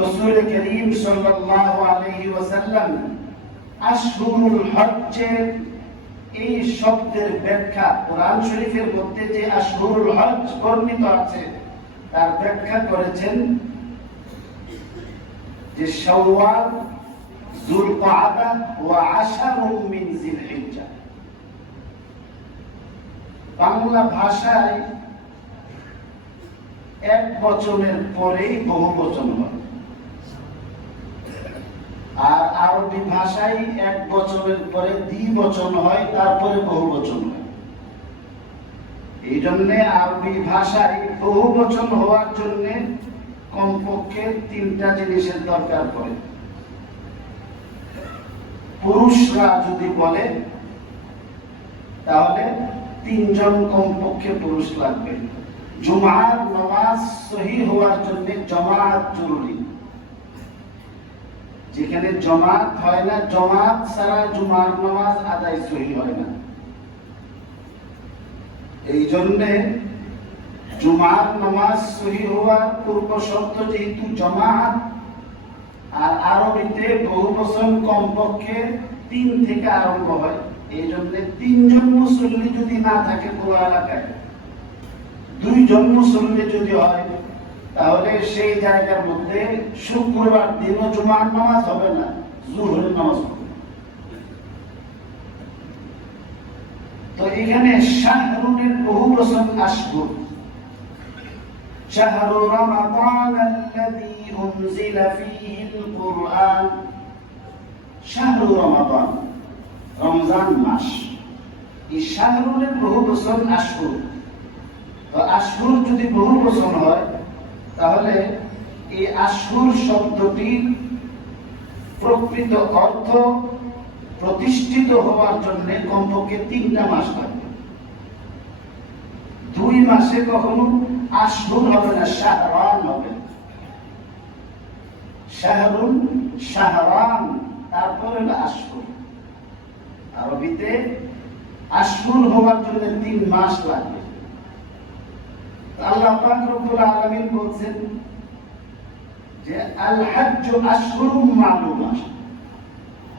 রাসূল করিম সাল্লাল্লাহু আলাইহি ওয়াসাল্লাম আশহুরুল হজ্জের এই শব্দের ব্যাখ্যা কোরআন শরীফের মধ্যে যে আশহুরুল হজ্জ বর্ণিত আছে তার ব্যাখ্যা করেছেন যে শাওয়াল, যুলকাআদা ওয়া আশারুম মিন যিলহিজ্জা। বাংলা ভাষায় এক বচনের পরেই বহু বচন হয়, আর আরবি ভাষায় এক বচনের পরে দ্বিবচন হয়, তারপরে বহু বচন হয়। এই জন্য আরবি ভাষায় বহু বচন হওয়ার জন্য কমপক্ষে তিনটা জিনিসের দরকার পড়ে। পুরুষরা যদি বলে তাহলে তিনজন কমপক্ষে পুরুষ লাগবে। জুমার নামাজ সহি হওয়ার জন্য জামাত জরুরি। যেখানে জামাত হয় না, জামাত ছাড়া জুমার নামাজ আদায় সহি হয় না। এই জন্য জুমার নামাজ সহি হওয়ার পূর্ব শর্ত যেহেতু জামাত, আর আরবিতে বহুবচন কমপক্ষে 3 থেকে আরম্ভ হয়। এই জন্য 3 জন মুসল্লি যদি না থাকে পুরো এলাকায়, 2 জন মুসল্লি যদি হয়, তাহলে সেই জায়গার মধ্যে শুক্রবার দিনও জুমার নামাজ হবে না, জোহরের নামাজ হবে। তো এখানে শাহরুনের বহুবচন আশহুর। শাহরু রমাদান আল্লাযী উনজিলা ফীহিল কুরআন। শাহরু রমাদান, রমজান মাস। এই শাহরুনের বহুবচন আশহুর। তো আশহুর যদি বহুবচন হয় তাহলে এই আশহুর শব্দটির প্রকৃত অর্থ প্রতিষ্ঠিত হওয়ার জন্য কমপক্ষে 3টা মাস লাগবে। 2 মাসে কখনো আশহুর হবে না, শাহরান হবে। শাহরুন, শাহরান, তারপরে আশহুর। আরবিতে আশহুর হওয়ার জন্য 3 মাস লাগবে। আল্লাহ পাক রব্বুল আলামিন বলেন যে আল হজ্জ আশহুরুম মালুমাত।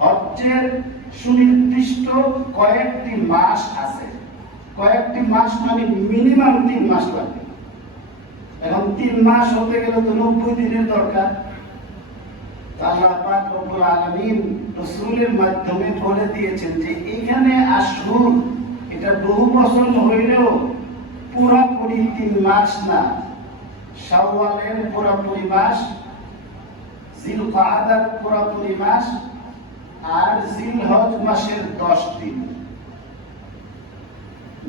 হজ্জের সুনির্দিষ্ট কয়েকটি মাস আছে। কয়েকটি মাস মানে মিনিমাম 3 মাস লাগবে। এখন 3 মাস হতে গেলে তো 90 দিনের দরকার। আল্লাহ পাক রব্বুল আলামিন রাসূলের মাধ্যমে বলে দিয়েছেন যে এখানে আশহুর এটা বহুবচন হইলেও পুরোপুরি 3 মাস না। শাওয়ালের পুরোপুরি মাস, জিলকাআদার পুরোপুরি মাস, আর জিলহজ মাসের 10 দিন।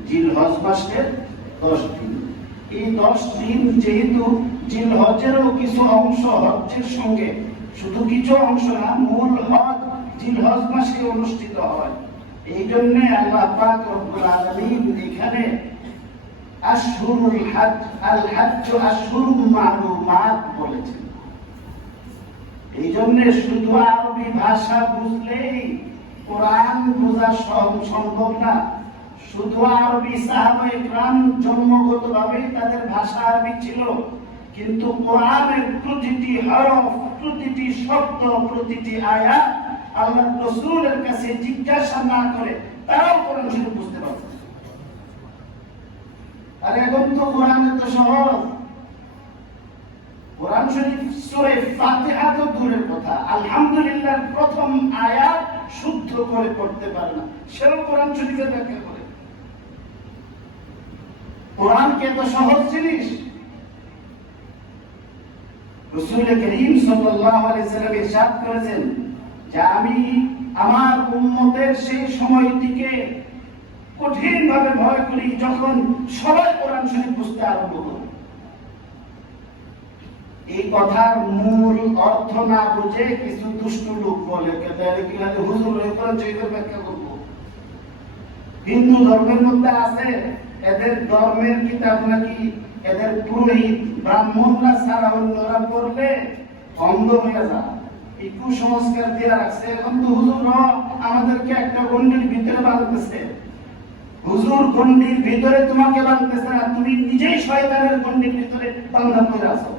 জিলহজ মাসের 10 দিন। এই 10 দিন যেহেতু জিলহজেরও কিছু অংশ হজ্জের সঙ্গে, শুধু কিছু অংশ না, মূল হজ জিলহজ মাসে অনুষ্ঠিত হয়। এই জন্য আল্লাহ পাক রব্বুল আলামিন এখানে আশহুরুল হজ্জ, আল হজ্জ আশহুরুম মালুমাত বলেছেন। এই জন্য শুধু আরবি ভাষা বুঝলেই কোরআন বোঝা সম্ভব না। শুধু আরবি সাহাবায়ে কেরাম জন্মগতভাবে তাদের ভাষা আরবি ছিল, কিন্তু কোরআনের প্রতিটি হরফ, প্রতিটি শব্দ, প্রতিটি আয়াত আল্লাহর রাসূলের কাছে জিজ্ঞাসা না করে তারাও কোরআন শরীফ বুঝতে পারত। আর এখন তো কোরআন এত সহজ। কোরআন শরীফ সূরা ফাতিহা তো দূরের কথা, আলহামদুলিল্লাহ প্রথম আয়াত শুদ্ধ করে পড়তে পারে না, সেও কোরআন শরীফের ব্যাখ্যা করে। কোরআন কি এত সহজ জিনিস? রাসূল করিম সাল্লাল্লাহু আলাইহি সাল্লাম ইরশাদ করেছেন যে আমি আমার উম্মতের সেই সময়টিকে কঠিন ভাবে ভয় করি যখন সবাই কোরআন শরীফ বুঝতে আরম্ভ করে। এই কথার মূল অর্থ না বুঝে কিছু দুষ্ট লোক বলে কিভাবে হুজুর কোরআন শরীফের ব্যাখ্যা করব। হিন্দু ধর্মের মধ্যে আছে এদের ধর্মের কিতাব নাকি এদের পুরোহিত ব্রাহ্মণরা ছাড়া অন্যরা পড়লে অন্ধ হয়ে যায়। এই কুসংস্কার দিয়ে রাখছে। এখন তো হুজুর আমাদেরকে একটা গণ্ডির ভিতরে বাঁধতেছে। হুজুর গণ্ডির ভিতরে তোমাকে বাঁধতেছে না, তুমি নিজেই শয়তানের গণ্ডির ভিতরে বাঁধা পড়ে আছো।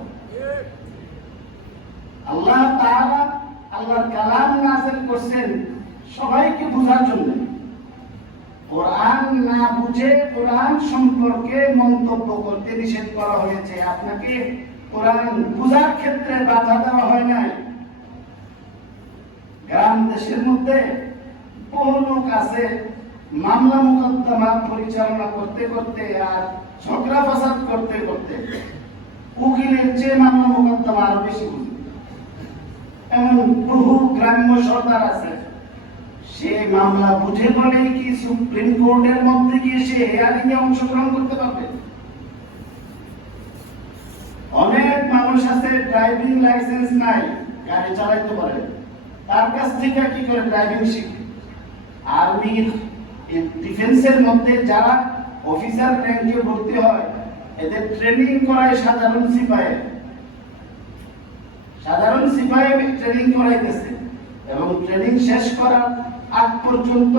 আল্লাহর কালাম নাযিল করছেন সবাইকে বোঝার জন্য। কোরআন না বুঝে কোরআন সম্পর্কে মন্তব্য করতে নিষেধ করা হয়েছে। আপনাকে কোরআন বুঝার ক্ষেত্রে বাধা দেওয়া হয় নাই। গ্রাম দেশের মধ্যে বহু লোক আছে মামলা মোকদ্দমা পরিচালনা করতে করতে আর ঝগড়া ফাসাদ করতে করতে উকিলের চেয়ে মামলা মোকদ্দমা আরো বেশি বুঝে। এমন বহু গ্রাম্য সরকার আছে, সে মামলা বুঝে বলেই কি সুপ্রিম কোর্টের মধ্যে গিয়ে সে হিয়ারিং এ অংশগ্রহণ করতে পারবে? অনেক মানুষ আছে ড্রাইভিং লাইসেন্স নাই, গাড়ি চালাইতে পারে, তার কাছ থেকে কি করে ড্রাইভিং শিখে? আর্মি ডিফেন্সের মধ্যে যারা অফিসার র্যাঙ্কে ভর্তি হয় এদের ট্রেনিং করায় সাধারণ সিপাহী ট্রেনিং করাইতেছে এবং ট্রেনিং শেষ করার আগ পর্যন্ত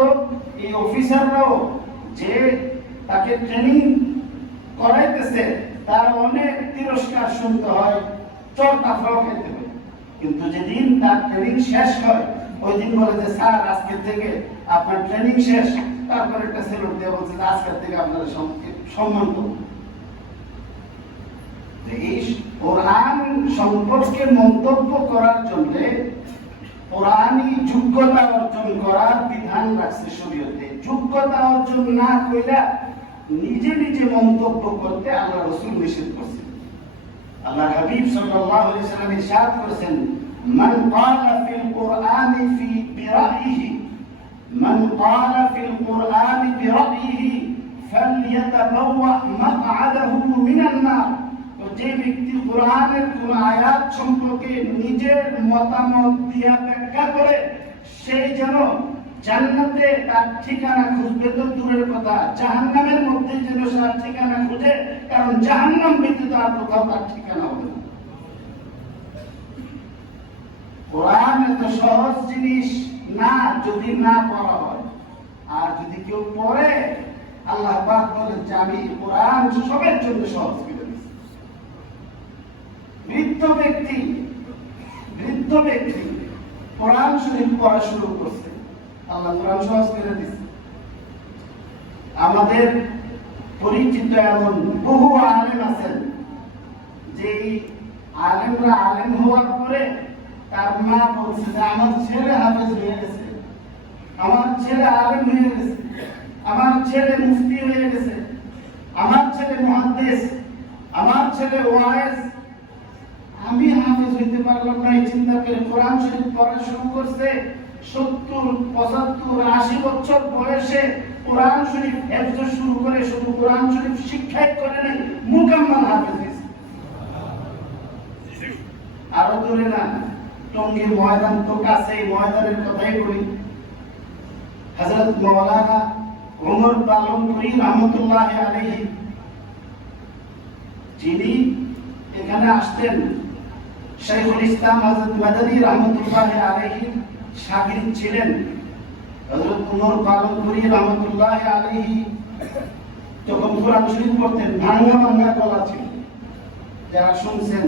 এই অফিসাররাও যে তাকে ট্রেনিং করাইতেছে তার অনেক তিরস্কার শুনতে হয়, চর তাফরাও খেতে হয়। কিন্তু যেদিন তার ট্রেনিং শেষ হয় ওই দিন বলে যে স্যার আজকে থেকে আপনার ট্রেনিং শেষ, তারপর একটা সেলুট দিয়ে বলছে আজকে থেকে আপনারা সম্মান করুন। এই কোরআন সম্পর্কে মন্তব্য করার জন্য কোরআনই যোগ্যতা অর্জন করার বিধান রাখছে শরীয়তে। যোগ্যতা অর্জন না কইরা নিজে নিজে মন্তব্য করতে আল্লাহ রাসূল নিষেধ করেছেন। আল্লাহ হাবিব সাল্লাল্লাহু আলাইহি ওয়াসাল্লাম ইরশাদ করেছেন, মান ক্বালা ফিল কুরআনি ফি বিরাইহি মান ক্বালা ফিল কুরআনি বিরাইহি ফালইয়াতাবাওয়া মাকআদাহু মিনান নার। যে ব্যক্তি কোরআনের কোন আয়াত সম্পর্কে নিজের মতামত দিয়া ব্যাখ্যা করে সে যেন জান্নাতে তার ঠিকানা খুঁজবে, তো দূরের কথা জাহান্নামের মধ্যে যেন তার ঠিকানা খুঁজে, কারণ জাহান্নাম ব্যতীত আর কোথাও তার ঠিকানা হবে না। কোরআন এত সহজ জিনিস না যদি না পড়া হয়, আর যদি কেউ পড়ে আল্লাহ পাক বলেন যে আমি কোরআন সবার জন্য সহজ করে দিয়েছি। বৃদ্ধ ব্যক্তি কোরআন শরীফ পড়া শুরু করছে, আল্লাহ কোরআন সহজ করে দিয়েছে। আমাদের পরিচিত এমন বহু আলেম আছেন যে আলেমরা আলেম হওয়ার পরে তার মা বলছে যে আমার ছেলে হাফেজ হয়ে গেছে, আমার ছেলে আলেম হয়ে গেছে, আমার ছেলে মুফতি হয়ে গেছে, আমার ছেলে মুহাদ্দিস, আমার ছেলে ওয়াইজ। আমি হাফেজ হইতে পারলাম না, এই চিন্তা করে কোরআন শরীফ পড়া শুরু করছে। 70, 75, 80 বছর বয়সে কোরআন শরীফ হেফজ শুরু করে শুধু কোরআন শরীফ শিক্ষাই করে নাই, মুকাম্মাল হাফেজ হয়েছে। আরো দূরে না, টঙ্গীর ময়দান তো কাছেই, ময়দানের কথাই বলি। হযরত মাওলানা ওমর পালনপুরি রহমতুল্লাহ আলাইহি যিনি এখানে আসতেন, শাইখুল ইসলাম হযরত মাদানী রহমতুল্লাহ আলাইহি শাগির্দ ছিলেন। হযরত ওমর পালনপুরি রহমতুল্লাহ আলাইহি যখন কোরআন শরীফ পড়তেন ভাঙা গলা ছিল। যারা শুনছেন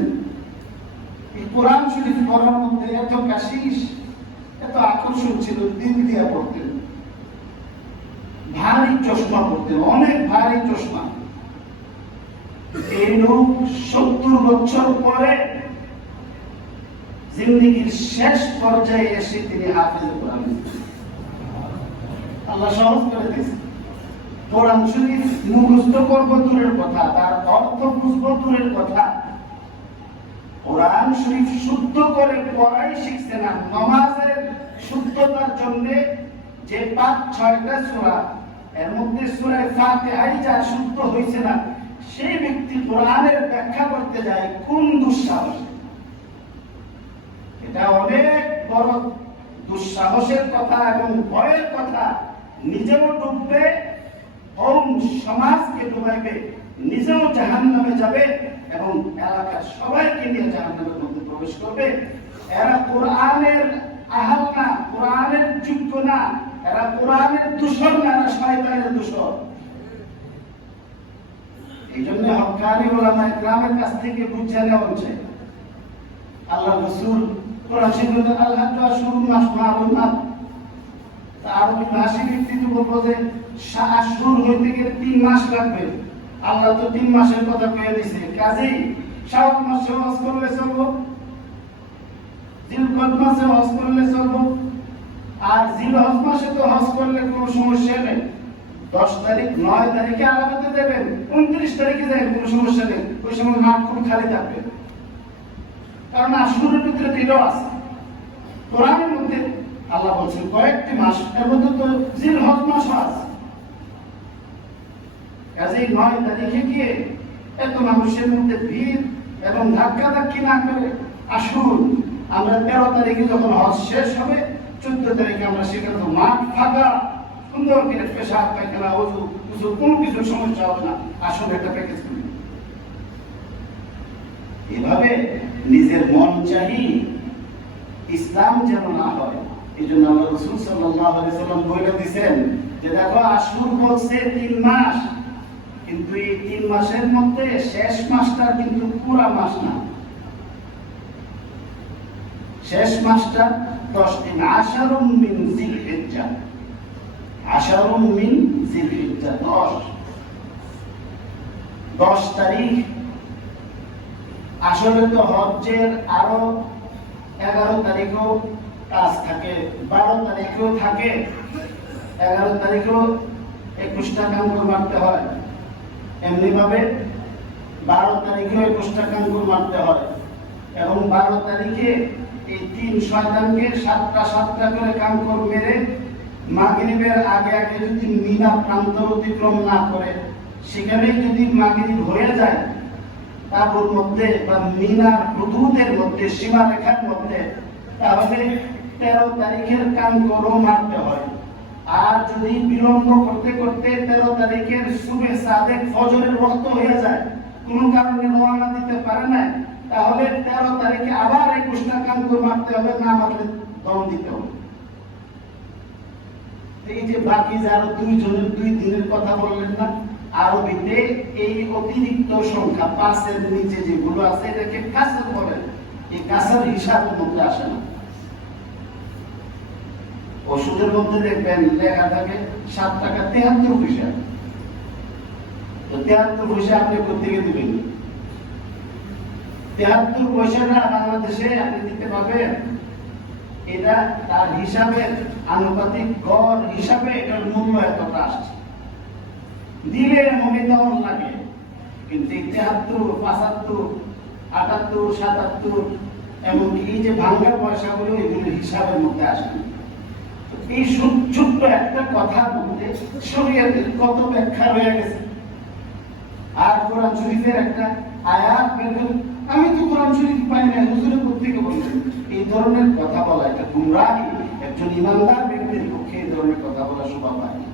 এই কোরআন শরীফ পড়ার মধ্যে এত কাশিস, এত আকর্ষণ ছিল, দিল দিয়া পড়তেন। ভারী চশমা পড়তেন, অনেক ভারী চশমা। এই লোক 70 বছর পরে জিন্দেগীর শেষ পর্যায়ে এসে তিনি হাফেজ কোরআন, আল্লাহ সহজ করে দিয়েছেন। কোরআন শরীফ মুখস্থ করব দূরের কথা, তার অর্থ বুঝবো দূরের কথা, কোরআন শরীফ শুদ্ধ করে পড়াই শিখছে না। নামাজের শুদ্ধতার জন্য যে 5-6টা সূরা, এর মধ্যে সূরা ফাতিহাই যা শুদ্ধ হয়েছে না, সেই ব্যক্তি কোরআনের ব্যাখ্যা করতে যায় কোন দুঃসাহস! এটা অনেক বড় দুঃসাহসের কথা এবং ভয়ের কথা। নিজেও ডুববে, সমাজকে ডুবাইবে, নিজেও জাহান্নামে যাবে এবং এলাকার সবাইকে নিয়ে জাহান্নামের মধ্যে প্রবেশ করবে। এরা কোরআনের আহাল না, কোরআনের যোগ্য না, এরা কোরআনের দূষণ না, এরা শয়তানের দূষণ। এই জন্য হক্কানি উলামায়ে কেরামের কাছ থেকে বুঝে নেওয়া উচিত। আল্লাহ রাসূল কোরআন শরীফে আল্লাহ তো আশুরুন মাস মালুমাত, আরবি ভাষী ব্যক্তি তো বলবো যে আশুর হইতে গেলে 3 মাস লাগবে। আল্লাহ তো 3 মাসের কথা কয়ে দিয়েছে, কাজেই শাওয়াল মাসে হজ করলে চলবো, জিলকদ মাসে হজ করলে চলবো, আর জিলহজ মাসে তো হজ করলে কোনো সমস্যা নেই। 10 তারিখ 9 তারিখে আলাদাতে দেবেন, 29 তারিখে দেবেন, কোনো সমস্যা নেই। ওই সময় মাঠ খুব খালি থাকবে, কারণ আশুরের ভিতরে এটাও আছে। কোরআনের মধ্যে আল্লাহ বলছেন কয়েকটি মাস, এর মধ্যে তো জিলহজ মাস আছে। কাজেই 9 তারিখে গিয়ে এত মানুষের মধ্যে ভিড় এবং ধাক্কাধাক্কি না করে আসুন, আমরা 13 তারিখে যখন হজ শেষ হবে, 14 তারিখে আমরা সেখানে মাঠ ফাঁকা, সুন্দর করে পেশাব পায়খানা ওযু কোনো কিছু সমস্যা হবে না। আসুন একটা প্যাকেজ করি। এভাবে নিজের মন চাহি ইসলাম যেন না হয়, এই জন্য আল্লাহ রাসূল সাল্লাল্লাহু আলাইহি সাল্লাম বলে দিয়েছেন যে দেখো আশুর বলছে 3 মাস, কিন্তু এই 3 মাসের মধ্যে শেষ মাসটা কিন্তু পুরা মাস না, শেষ মাসটা 10 দিন। আশারুম মিন জিলহিজ্জা, আশারুম মিন জিলহিজ্জা, 10 তারিখ। আসলে তো হজ্জের আরো 11 তারিখেও কাজ থাকে, 12 তারিখেও থাকে, 11 তারিখেও 21টা কাঙ্কুর মারতে হয়, এমনি ভাবে 12 তারিখেও 21টা কাঙ্কুর মারতে হয়। এবং 12 তারিখে এই 3 শয়তানকে 7টা করে কাঙ্কুর মেরে মাগরিবের আগে আগে যদি মিনা প্রান্তর অতিক্রম না করে, সেখানেই যদি মাগরিব হয়ে যায়, তারপর মধ্যে বা মিনার হুদুদের মধ্যে, সীমারেখার মধ্যে, তাহলে 13 তারিখের কাঙ্কুরও মারতে হয়। আর যদি বিলম্ব করতে করতে 13 তারিখের সুবহে সাদেক ফজরের ওয়াক্ত হয়ে যায়, কোনো কারণে রওনা দিতে পারে না, তাহলে 13 তারিখে আবার 21টা কাঙ্কুর মারতে হবে, না মারলে দম দিতে হবে। এই যে বাকি যারা 2 জনের 2 দিনের কথা বললেন না, আরবিতে এই অতিরিক্ত সংখ্যা 5 এর নিচে যেগুলো আছে এটাকে কাসর বলে, এই কাসর হিসাবের মধ্যে আসে না। ওষুধের মধ্যে দেখবেন লেখা থাকে 7 টাকা 73 পয়সা, তো 73 পয়সা আপনি কোথেকে দিবেন? 73 পয়সাটা বাংলাদেশে আপনি দিতে পারবেন? এটা তার হিসাবে আনুপাতিক গড় হিসাবে এটার মূল্য এতটা আসছে, দিলে মনে তেমন লাগে, কিন্তু 73, 75, 78, 77 এমনকি এই যে ভাঙ্গা পয়সাগুলো, এগুলো হিসাবের মধ্যে আসে। এই ছোট্ট একটা কথার মধ্যে শরীয়তের কত ব্যাখ্যা রয়ে গেছে। আর কোরআন শরীফের একটা আয়াত বের, আমি তো কোরআন শরীফ পাই না, হুজুরের কোত্থেকে বলছেন? এই ধরনের কথা বলা এটা গুমরাহি। একজন ইমানদার ব্যক্তির পক্ষে এই ধরনের কথা বলা শোভা পায় না।